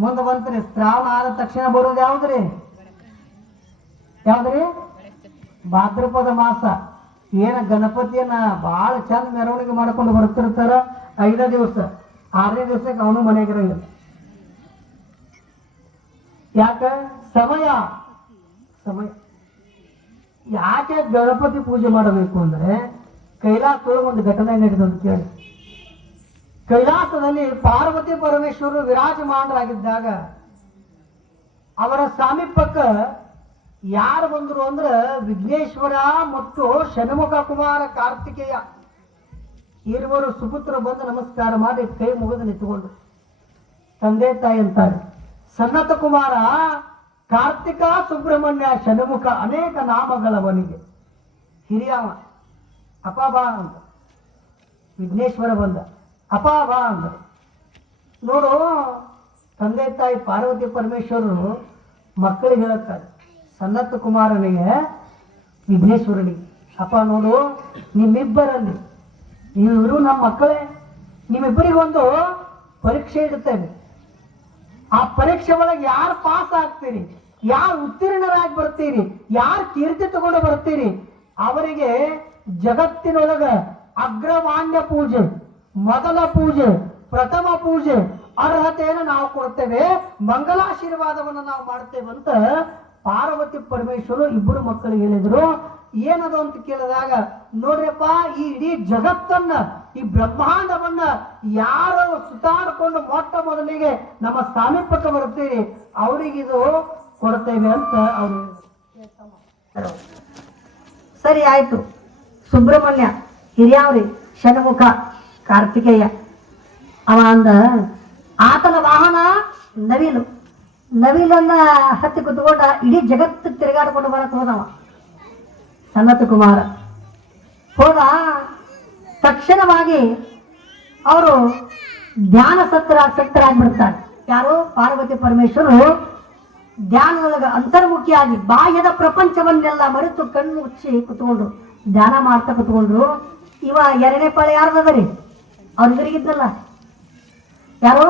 ಮುಂದೆ ಬಂತ್ರಿ ಶ್ರಾವಣ ಆದ ತಕ್ಷಣ ಬರೋದು ಯಾವ್ದ್ರಿ? ಯಾವ್ದ್ರಿ? ಭಾದ್ರಪದ ಮಾಸ. ಏನ ಗಣಪತಿಯನ್ನ ಬಹಳ ಚಂದ ಮೆರವಣಿಗೆ ಮಾಡ್ಕೊಂಡು ಬರ್ತಿರ್ತಾರ. 5ನೇ ದಿವಸ, 6ನೇ ದಿವಸಕ್ಕೆ ಅವನು ಮನೆಗಿರಂಗಿಲ್ಲ. ಯಾಕ? ಸಮಯ. ಸಮಯ. ಯಾಕೆ ಗಣಪತಿ ಪೂಜೆ ಮಾಡಬೇಕು ಅಂದ್ರೆ ಕೈಲಾಸದೊಳಗೆ ಒಂದು ಘಟನೆ ನಡೆದು ಅಂತ ಕೇಳಿ. ಕೈಲಾಸದಲ್ಲಿ ಪಾರ್ವತಿ ಪರಮೇಶ್ವರರು ವಿರಾಜಮಾನರಾಗಿದ್ದಾಗ ಅವರ ಸಾಮೀಪ್ಯಕ್ಕೆ ಯಾರು ಬಂದರು ಅಂದ್ರೆ ವಿಘ್ನೇಶ್ವರ ಮತ್ತು ಷಣ್ಮುಖ ಕುಮಾರ ಕಾರ್ತಿಕೇಯ ಇರುವರು ಸುಪುತ್ರ ಬಂದು ನಮಸ್ಕಾರ ಮಾಡಿ ಕೈ ಮುಗಿದು ನಿಂತುಕೊಂಡು ತಂದೆ ತಾಯಿ ಅಂತಾರೆ. ಸನ್ನತ ಕುಮಾರ ಕಾರ್ತಿಕ ಸುಬ್ರಹ್ಮಣ್ಯ ಷಣ್ಮುಖ ಅನೇಕ ನಾಮಗಳವನಿಗೆ. ಹಿರಿಯವ ಅಪ್ಪ ಬಾ ಅಂತ ವಿಘ್ನೇಶ್ವರ ಬಂದ, ಅಪ್ಪ ಬಾ ಅಂದ. ನೋಡು ತಂದೆ ತಾಯಿ ಪಾರ್ವತಿ ಪರಮೇಶ್ವರರು ಮಕ್ಕಳಿಗೆ ಹೇಳುತ್ತಾರೆ, ಸನ್ನತ ಕುಮಾರನಿಗೆ ವಿಘ್ನೇಶ್ವರನಿಗೆ, ಅಪ್ಪ ನೋಡು ನಿಮ್ಮಿಬ್ಬರಲ್ಲಿ ಇವರು ನಮ್ಮ ಮಕ್ಕಳೇ, ನಿಮ್ಮಿಬ್ಬರಿಗೊಂದು ಪರೀಕ್ಷೆ ಇಡುತ್ತೇವೆ. ಆ ಪರೀಕ್ಷೆ ಒಳಗೆ ಯಾರು ಪಾಸ್ ಆಗ್ತೀರಿ, ಯಾರು ಉತ್ತೀರ್ಣರಾಗಿ ಬರ್ತೀರಿ, ಯಾರು ಕೀರ್ತಿ ತಗೊಂಡು ಬರ್ತೀರಿ ಅವರಿಗೆ ಜಗತ್ತಿನೊಳಗ ಅಗ್ರಮಾನ್ಯ ಪೂಜೆ, ಮೊದಲ ಪೂಜೆ, ಪ್ರಥಮ ಪೂಜೆ ಅರ್ಹತೆಯನ್ನು ನಾವು ಕೊಡ್ತೇವೆ, ಮಂಗಲಾಶೀರ್ವಾದವನ್ನು ನಾವು ಮಾಡ್ತೇವೆ ಅಂತ ಪಾರ್ವತಿ ಪರಮೇಶ್ವರು ಇಬ್ಬರು ಮಕ್ಕಳಿಗೆ ಹೇಳಿದ್ರು. ಏನದು ಅಂತ ಕೇಳಿದಾಗ, ನೋಡ್ರಪ್ಪ ಈ ಇಡೀ ಜಗತ್ತನ್ನ, ಈ ಬ್ರಹ್ಮಾಂಡವನ್ನ ಯಾರು ಸುತ್ತಾಡ್ಕೊಂಡು ಮೊಟ್ಟ ಮೊದಲಿಗೆ ನಮ್ಮ ಸಾಮೀಪ್ಯಕ್ಕೆ ಬರ್ತೀರಿ ಅವರಿಗಿದು ಕೊಡ್ತೇವೆ ಅಂತ ಅವರು. ಸರಿ ಆಯ್ತು. ಸುಬ್ರಹ್ಮಣ್ಯ ಹಿರಿಯಾವ್ರಿ, ಷಣ್ಮುಖ ಕಾರ್ತಿಕೇಯ ಅವ ಅಂದ. ಆತನ ವಾಹನ ನವಿಲು. ನವಿಲನ್ನ ಹತ್ತಿ ಕುತ್ಕೊಂಡ ಇಡೀ ಜಗತ್ತು ತಿರುಗಾಡ್ಕೊಂಡು ಬರಕ್ ಹೋದವ ಸನ್ನತ ಕುಮಾರ. ಹೋದ ತಕ್ಷಣವಾಗಿ ಅವರು ಧ್ಯಾನ ಸಕ್ತರಾಗ್ಬಿಡ್ತಾರೆ. ಯಾರು? ಪಾರ್ವತಿ ಪರಮೇಶ್ವರರು ಧ್ಯಾನದೊಳಗ ಅಂತರ್ಮುಖಿಯಾಗಿ ಬಾಹ್ಯದ ಪ್ರಪಂಚವನ್ನೆಲ್ಲ ಮರೆತು ಕಣ್ಣು ಮುಚ್ಚಿ ಕುತ್ಕೊಂಡ್ರು, ಧ್ಯಾನ ಮಾಡ್ತಾ ಕುತ್ಕೊಂಡ್ರು. ಇವ ಎರಡನೇ ಪಾಳೆ ಯಾರ್ದರಿ? ಅವ್ರಿಗಿದ್ದಲ್ಲ, ಯಾರು?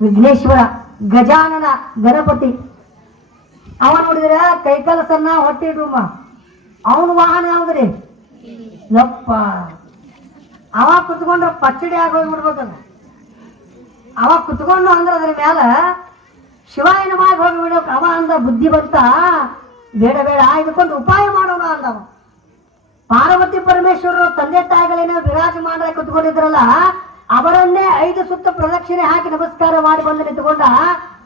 ವಿಘ್ನೇಶ್ವರ, ಗಜಾನನ, ಗಣಪತಿ. ಅವ ನೋಡಿದ್ರೆ ಕೈಕಾಲ ಸಣ್ಣ, ಹೊಟ್ಟೆ ರೂಮ. ಅವನ ವಾಹನ ಯಾವ್ದ್ರಿ? ಯಪ್ಪ, ಅವ ಕುತ್ಕೊಂಡು ಪಚ್ಚಡಿ ಆಗೋಗ್ಬಿಡ್ಬೇಕಲ್ಲ. ಅವ ಕುತ್ಕೊಂಡು ಅಂದ್ರೆ ಅದ್ರ ಮ್ಯಾಲ ಶಿವಾಯನ ಮಾಡಿ ಹೋಗಿಬಿಡ್ಬೇಕು. ಅವ ಅಂದ ಬುದ್ಧಿ ಬಂತ, ಬೇಡ ಬೇಡ ಇದಕ್ಕೊಂದು ಉಪಾಯ ಮಾಡೋಣ ಅಂದವ. ಪಾರ್ವತಿ ಪರಮೇಶ್ವರರು ತಂದೆ ತಾಯಿಗಳೇನೋ ವಿರಾಜಮಾನ ಕುತ್ಕೊಂಡಿದ್ರಲ್ಲ, ಅವರನ್ನೇ 5 ಸುತ್ತ ಪ್ರದಕ್ಷಿಣೆ ಹಾಕಿ ನಮಸ್ಕಾರ ಮಾಡಿ ಬಂದು ನಿಂತುಕೊಂಡ.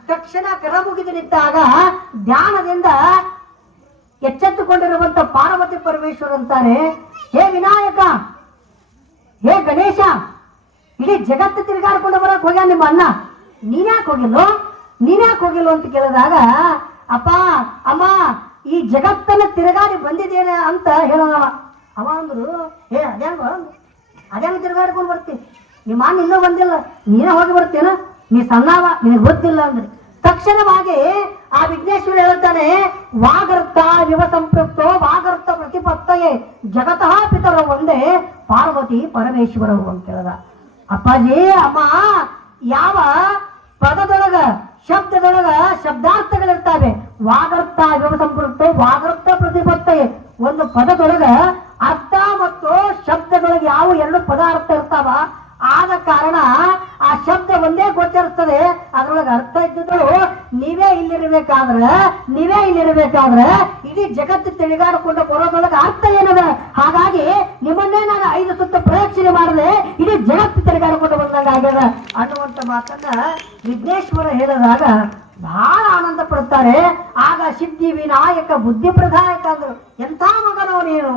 ತಕ್ಷಣ ಕರ ಮುಗಿದು ನಿಂತಾಗ ಧ್ಯಾನದಿಂದ ಎಚ್ಚೆತ್ತುಕೊಂಡಿರುವಂತ ಪಾರ್ವತಿ ಪರಮೇಶ್ವರ ಅಂತಾರೆ, ಹೇ ವಿನಾಯಕ, ಹೇ ಗಣೇಶ, ಇಡೀ ಜಗತ್ತು ತಿರುಗಾಡ್ಕೊಂಡು ಬರಕ್ ಹೋಗ್ಯ ನಿಮ್ಮ ಅಣ್ಣ, ನೀನ್ಯಾಕೆ ಹೋಗಿಲ್ಲೋ ಅಂತ ಕೇಳಿದಾಗ, ಅಪ್ಪ ಅಮ್ಮ ಈ ಜಗತ್ತನ್ನ ತಿರುಗಾಡಿ ಬಂದಿದ್ದೇನೆ ಅಂತ ಹೇಳೋಣವ. ಅವ ಅಂದ್ರು, ಹೇ ಅದೇನು ತಿರುಗಾಡ್ಕೊಂಡು ಬರ್ತೀನಿ, ನಿಮ್ಮ ಅಣ್ಣ ಇನ್ನೂ ಬಂದಿಲ್ಲ, ನೀನೇ ಹೋಗಿ ಬರ್ತೀನ, ನೀ ಸಣ್ಣವ, ನಿನಗೆ ಗೊತ್ತಿಲ್ಲ ಅಂದ್ರೆ. ತಕ್ಷಣವಾಗಿ ಆ ವಿಘ್ನೇಶ್ವರ ಹೇಳ್ತಾನೆ, ವಾಗರ್ತ ವಿವ ಸಂಪೃಕ್ತೋ ವಾಗರ್ತ ಪ್ರತಿಪತ್ತಯೇ ಜಗತಃ ಪಿತರ ಒಂದೇ ಪಾರ್ವತಿ ಪರಮೇಶ್ವರವು ಅಂತ ಹೇಳಿದ. ಅಪ್ಪಾಜಿ ಅಮ್ಮ, ಯಾವ ಪದದೊಳಗ ಶಬ್ದದೊಳಗ ಶಬ್ದಾರ್ಥಗಳಿರ್ತಾವೆ, ವಾಗರ್ತ ವಿವ ಸಂಪೃಕ್ತೋ ವಾಗರ್ತ ಪ್ರತಿಪತ್ತಯೇ. ಒಂದು ಪದದೊಳಗ ಅರ್ಥ ಮತ್ತು ಶಬ್ದದೊಳಗೆ ಯಾವ 2 ಪದ ಅರ್ಥ ಇರ್ತಾವ, ಆದ ಕಾರಣ ಆ ಶಬ್ದ ಒಂದೇ ಗೋಚರಿಸ್ತದೆ, ಅದ್ರೊಳಗೆ ಅರ್ಥ ಇದ್ದಿದ್ರು ನೀವೇ ಇಲ್ಲಿರ್ಬೇಕಾದ್ರೆ ಇಡೀ ಜಗತ್ತು ತಿರುಗಾಡಿಕೊಂಡು ಬರೋದ್ರೊಳಗೆ ಅರ್ಥ ಏನದ. ಹಾಗಾಗಿ ನಿಮ್ಮನ್ನೇ ನಾನು 5 ಸುತ್ತ ಪ್ರದಕ್ಷಿಣೆ ಮಾಡಿದೆ, ಇಡೀ ಜಗತ್ತು ತಿರುಗಾಡಿಕೊಂಡು ಬಂದಂಗ ಆಗ್ಯದ ಅನ್ನುವಂತ ಮಾತನ್ನ ವಿಘ್ನೇಶ್ವರ ಹೇಳಿದಾಗ ಬಹಳ ಆನಂದ ಪಡ್ತಾರೆ. ಆಗ ಸಿದ್ಧಿ ವಿನಾಯಕ ಬುದ್ಧಿ ಪ್ರದಾಯಕ ಅಂದ್ರು. ಎಂಥ ಮಗನೋ ನೀನು,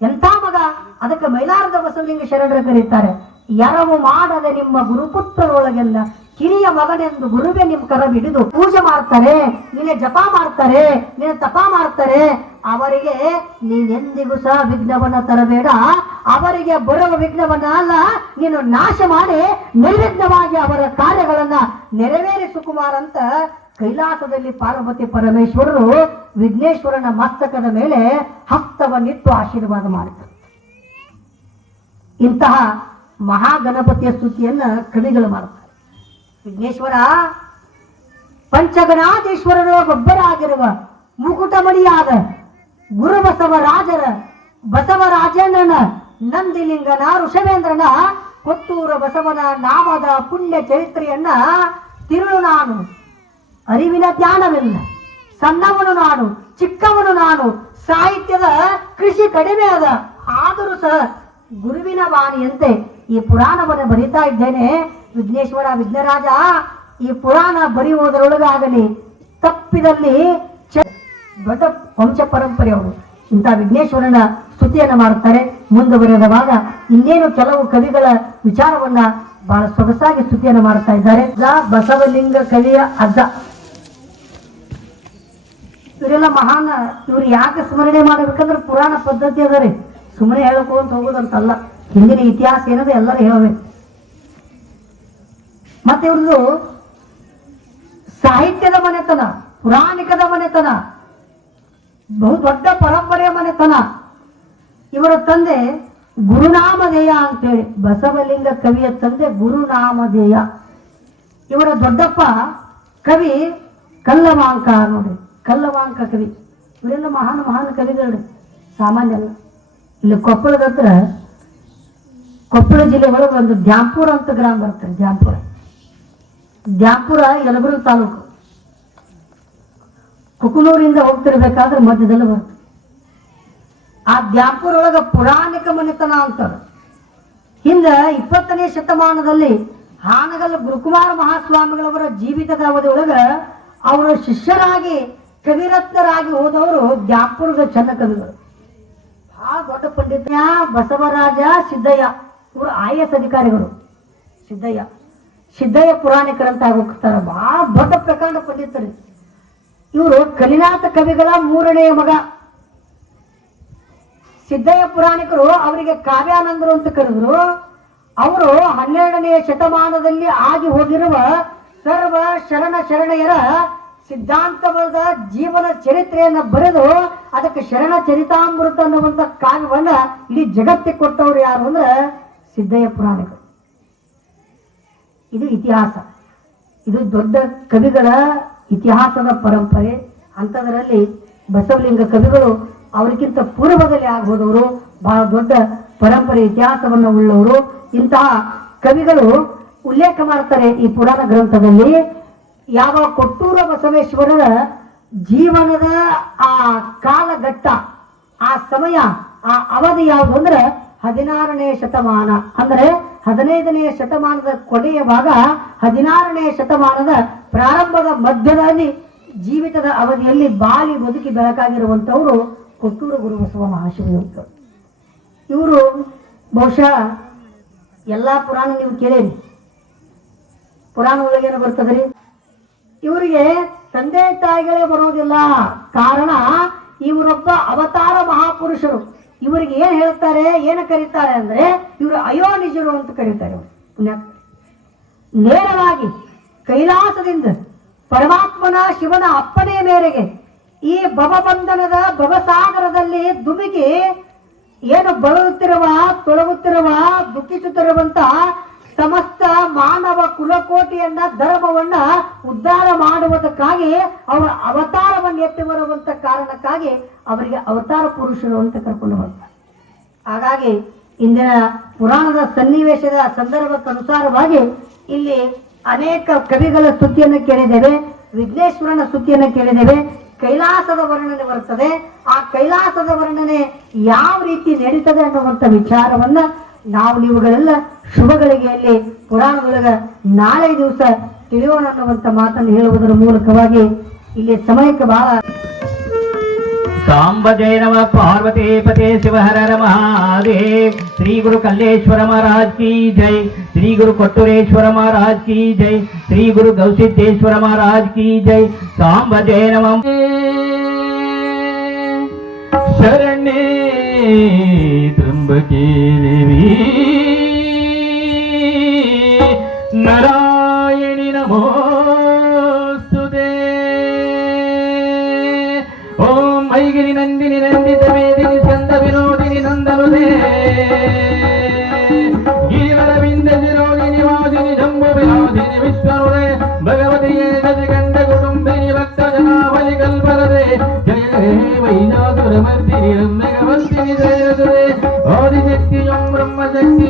ಎಂಥ ಮಗ. ಅದಕ್ಕೆ ಮೈಲಾರದ ಬಸವಲಿಂಗ ಶರಣರು ಕರೀತಾರೆ, ಎರವು ಮಾಡದೆ ನಿಮ್ಮ ಗುರುಪುತ್ರರೊಳಗೆಲ್ಲ ಕಿರಿಯ ಮಗನೆಂದು ಗುರುವೆ ನಿಮ್ ಕರ ಹಿಡಿದು ಪೂಜೆ ಮಾಡ್ತಾರೆ, ನಿನ್ನೆ ಜಪ ಮಾಡ್ತಾರೆ, ನಿನ್ನ ತಪ ಮಾಡ್ತಾರೆ. ಅವರಿಗೆ ನೀನೆಂದಿಗೂ ಸಹ ವಿಘ್ನವನ್ನ ತರಬೇಡ, ಅವರಿಗೆ ಬರುವ ವಿಘ್ನವನ್ನ ಅಲ್ಲ ನೀನು ನಾಶ ಮಾಡಿ ನಿರ್ವಿಘ್ನವಾಗಿ ಅವರ ಕಾರ್ಯಗಳನ್ನ ನೆರವೇರಿಸು ಕುಮಾರ್ ಅಂತ ಕೈಲಾಸದಲ್ಲಿ ಪಾರ್ವತಿ ಪರಮೇಶ್ವರರು ವಿಘ್ನೇಶ್ವರನ ಮಸ್ತಕದ ಮೇಲೆ ಹಸ್ತವನ್ನಿಟ್ಟು ಆಶೀರ್ವಾದ ಮಾಡಿದರು. ಇಂತಹ ಮಹಾಗಣಪತಿಯ ಸ್ತುತಿಯನ್ನ ಕವಿಗಳು ಮಾಡುತ್ತಾರೆ. ವಿಘ್ನೇಶ್ವರ ಪಂಚಗಣಾಧೀಶ್ವರರ ಒಬ್ಬರಾಗಿರುವ ಮುಕುಟಮಣಿಯಾದ ಗುರು ಬಸವರಾಜೇಂದ್ರನ ನಂದಿಲಿಂಗನ ಋಷಭೇಂದ್ರನ ಕೊಟ್ಟೂರ ಬಸವನ ನಾಮದ ಪುಣ್ಯ ಚರಿತ್ರೆಯನ್ನ ತಿರುಳು ನಾನು, ಅರಿವಿನ ಜ್ಞಾನವಿಲ್ಲ, ಸಣ್ಣವನು ನಾನು, ಚಿಕ್ಕವನು ನಾನು, ಸಾಹಿತ್ಯದ ಕೃಷಿ ಕಡಿಮೆ ಅದ, ಆದರೂ ಸಹ ಗುರುವಿನ ವಾಣಿಯಂತೆ ಈ ಪುರಾಣವನ್ನು ಬರೀತಾ ಇದ್ದೇನೆ. ವಿಘ್ನೇಶ್ವರ ವಿಘ್ನರಾಜ ಈ ಪುರಾಣ ಬರೆಯುವುದರೊಳಗಾಗಲಿ ತಪ್ಪಿದಲ್ಲಿ ದೊಡ್ಡ ವಂಶ ಪರಂಪರೆ ಅವರು ಇಂಥ ವಿಘ್ನೇಶ್ವರನ ಸ್ತುತಿಯನ್ನ ಮಾಡುತ್ತಾರೆ. ಮುಂದುವರೆದವಾಗ ಇನ್ನೇನು ಕೆಲವು ಕವಿಗಳ ವಿಚಾರವನ್ನ ಬಹಳ ಸೊಗಸಾಗಿ ಸ್ತುತಿಯನ್ನು ಮಾಡ್ತಾ ಇದ್ದಾರೆ. ಬಸವಲಿಂಗ ಕವಿಯ ಅಜ್ಜ ಇವರೆಲ್ಲ ಮಹಾನ್. ಇವ್ರು ಯಾಕೆ ಸ್ಮರಣೆ ಮಾಡಬೇಕಂದ್ರೆ ಪುರಾಣ ಪದ್ಧತಿ ಅದ ರೀ, ಸುಮ್ಮನೆ ಹೇಳ್ಕೊಂತ ಹೋಗೋದಂತಲ್ಲ. ಹಿಂದಿನ ಇತಿಹಾಸ ಏನದ ಎಲ್ಲರೂ ಹೇಳಬೇಕು. ಮತ್ತೆ ಇವ್ರದ್ದು ಸಾಹಿತ್ಯದ ಮನೆತನ, ಪುರಾಣಿಕದ ಮನೆತನ, ಬಹುದೊಡ್ಡ ಪರಂಪರೆಯ ಮನೆತನ. ಇವರ ತಂದೆ ಗುರುನಾಮಧೇಯ ಅಂತೇಳಿ, ಬಸವಲಿಂಗ ಕವಿಯ ತಂದೆ ಗುರುನಾಮಧೇಯ. ಇವರ ದೊಡ್ಡಪ್ಪ ಕವಿ ಕಲ್ಲವಾಂಕ ನೋಡಿ, ಕಲ್ಲವಾಂಕ ಕವಿ. ಇವರೆಲ್ಲ ಮಹಾನ್ ಮಹಾನ್ ಕವಿಗಳು, ಸಾಮಾನ್ಯ ಅಲ್ಲ. ಇಲ್ಲಿ ಕೊಪ್ಪಳದ ಹತ್ರ, ಕೊಪ್ಪಳ ಜಿಲ್ಲೆ ಒಳಗೆ ಒಂದು ದ್ಯಾಂಪುರ ಅಂತ ಗ್ರಾಮ ಬರ್ತದೆ. ದ್ಯಾಂಪುರ ಯಲಬುರ್ಗಿ ತಾಲೂಕು. ಕುಕನೂರಿಂದ ಹೋಗ್ತಿರ್ಬೇಕಾದ್ರೆ ಮಧ್ಯದಲ್ಲಿ ಬರ್ತದೆ. ಆ ದ್ಯಾಂಪುರ ಒಳಗ ಪುರಾಣಿಕ ಮನೆತನ ಅಂತಾರೆ. ಹಿಂದ 20ನೇ ಶತಮಾನದಲ್ಲಿ ಹಾನಗಲ್ ಗುರುಕುಮಾರ ಮಹಾಸ್ವಾಮಿಗಳವರ ಜೀವಿತದ ಅವಧಿ ಒಳಗ ಅವರ ಶಿಷ್ಯರಾಗಿ ಕವಿರತ್ನರಾಗಿ ಹೋದವರು ದ್ಯಾಂಪುರದ ಚನ್ನ ಕವಿಗಳು. ಬಹಳ ದೊಡ್ಡ ಪಂಡಿತ ಬಸವರಾಜ ಸಿದ್ದಯ್ಯ, ಇವರು IAS ಅಧಿಕಾರಿಗಳು. ಸಿದ್ದಯ್ಯ ಪುರಾಣಿಕರಂತ ಹೋಗ್ತಾರೆ. ಬಹಳ ದೊಡ್ಡ ಪ್ರಕಾಂಡ ಪಂಡಿತರು ಇವರು. ಕಲಿನಾಥ ಕವಿಗಳ 3ನೇ ಮಗ. ಸಿದ್ದಯ್ಯ ಪುರಾಣಿಕರು ಅವರಿಗೆ ಕಾವ್ಯಾನಂದರು ಅಂತ ಕರೆದ್ರು. ಅವರು 12ನೇ ಶತಮಾನದಲ್ಲಿ ಆಗಿ ಹೋಗಿರುವ ಸರ್ವ ಶರಣೆಯರ ಸಿದ್ಧಾಂತವಾದ ಜೀವನ ಚರಿತ್ರೆಯನ್ನ ಬರೆದು ಅದಕ್ಕೆ ಶರಣ ಚರಿತಾಮೃತ ಅನ್ನುವಂಥ ಕಾವ್ಯವನ್ನ ಇಡೀ ಜಗತ್ತಿಗೆ ಕೊಟ್ಟವರು ಯಾರು ಅಂದ್ರೆ ಸಿದ್ದಯ್ಯ ಪುರಾಣಿಕರು. ಇದು ಇತಿಹಾಸ, ಇದು ದೊಡ್ಡ ಕವಿಗಳ ಇತಿಹಾಸದ ಪರಂಪರೆ. ಅಂಥದ್ರಲ್ಲಿ ಬಸವಲಿಂಗ ಕವಿಗಳು ಅವರಿಗಿಂತ ಪೂರ್ವದಲ್ಲಿ ಆಗೋದವರು, ಬಹಳ ದೊಡ್ಡ ಪರಂಪರೆ ಇತಿಹಾಸವನ್ನು ಉಳ್ಳವರು. ಇಂತಹ ಕವಿಗಳು ಉಲ್ಲೇಖ ಮಾಡ್ತಾರೆ ಈ ಪುರಾಣ ಗ್ರಂಥದಲ್ಲಿ. ಯಾವ ಕೊಟ್ಟೂರ ಬಸವೇಶ್ವರರ ಜೀವನದ ಆ ಕಾಲಘಟ್ಟ, ಆ ಸಮಯ, ಆ ಅವಧಿ ಯಾವುದು ಅಂದ್ರೆ 16ನೇ ಶತಮಾನ. ಅಂದ್ರೆ 15ನೇ ಶತಮಾನದ ಕೊನೆಯ ಭಾಗ, 16ನೇ ಶತಮಾನದ ಪ್ರಾರಂಭದ ಮಧ್ಯದಲ್ಲಿ ಜೀವಿತದ ಅವಧಿಯಲ್ಲಿ ಬಾಳಿ ಬದುಕಿ ಬೆಳಕಾಗಿರುವಂತವರು ಕೊಟ್ಟೂರು ಗುರುಬಸವ ಮಹಾಶಿವಯುಕ್ತ. ಇವರು ಬಹುಶಃ ಎಲ್ಲಾ ಪುರಾಣ ನೀವು ಕೇಳೇರಿ, ಪುರಾಣ ಒಳಗೇನು ಬರ್ತದ್ರಿ. ಇವರಿಗೆ ತಂದೆ ತಾಯಿಗಳೇ ಬರೋದಿಲ್ಲ. ಕಾರಣ ಇವರೊಬ್ಬ ಅವತಾರ ಮಹಾಪುರುಷರು. ಇವರಿಗೆ ಏನ್ ಹೇಳ್ತಾರೆ, ಏನು ಕರೀತಾರೆ ಅಂದ್ರೆ ಇವರು ಅಯೋನಿಜರು ಅಂತ ಕರೀತಾರೆ. ನೇರವಾಗಿ ಕೈಲಾಸದಿಂದ ಪರಮಾತ್ಮನ ಶಿವನ ಅಪ್ಪನೆಯ ಮೇರೆಗೆ ಈ ಭವಬಂಧನದ ಭವಸಾಗರದಲ್ಲಿ ಧುಮುಕಿ ಏನು ಬಳಲುತ್ತಿರುವ, ತೊಳಗುತ್ತಿರುವ, ದುಃಖಿಸುತ್ತಿರುವಂತ ಸಮಸ್ತ ಮಾನವ ಕುಲಕೋಟಿಯನ್ನ, ಧರ್ಮವನ್ನ ಉದ್ಧಾರ ಮಾಡುವುದಕ್ಕಾಗಿ ಅವರ ಅವತಾರವನ್ನು ಎತ್ತಿ ಬರುವಂತ ಕಾರಣಕ್ಕಾಗಿ ಅವರಿಗೆ ಅವತಾರ ಪುರುಷರು ಅಂತ ಕರ್ಕೊಂಡು ಬರ್ತಾರೆ. ಹಾಗಾಗಿ ಇಂದಿನ ಪುರಾಣದ ಸನ್ನಿವೇಶದ ಸಂದರ್ಭಕ್ಕನುಸಾರವಾಗಿ ಇಲ್ಲಿ ಅನೇಕ ಕವಿಗಳ ಸ್ತುತಿಯನ್ನು ಕೇಳಿದ್ದೇವೆ, ವಿಘ್ನೇಶ್ವರನ ಸ್ತುತಿಯನ್ನು ಕೇಳಿದ್ದೇವೆ. ಕೈಲಾಸದ ವರ್ಣನೆ ಬರ್ತದೆ. ಆ ಕೈಲಾಸದ ವರ್ಣನೆ ಯಾವ ರೀತಿ ನಡೀತದೆ ಅನ್ನುವಂಥ ವಿಚಾರವನ್ನ ನಾವು ನೀವುಗಳೆಲ್ಲ ಶುಭಗಳಿಗೆಯಲ್ಲಿ ಪುರಾಣದೊಳಗ ನಾಳೆ ದಿವಸ ತಿಳಿಯೋಣ ಅನ್ನುವಂಥ ಮಾತನ್ನು ಹೇಳುವುದರ ಮೂಲಕವಾಗಿ ಇಲ್ಲಿ ಸಮಯಕ್ಕೆ ಬಹಳ सांब जय नम पार्वती पते शिव हर हर महादेव। श्री गुरु कल्लेश्वर महाराज की जय, श्री गुरु कोट्टूरेश्वर महाराज की जय, श्री गुरु गौसिद्धेश्वर महाराज की जय। सांब जय नम शरण्ये त्र्यंबके देवी नारायणी नमोस्तुते। ओम ऐगिरि नंदिनि नंदित मेदिनि स्कंद विनोदिनि नंदनुते गिरिवर विंद शिरोदिनि वादिनि जम्बु विनोदिनि विश्वनुते भगवती गजगंड कुटुंबिनि भक्त जनावलि कल्परते जय हे वैनासुरमर्दिनि रम्यगवस्तिनि जयते आदिशक्ति ब्रह्मशक्ति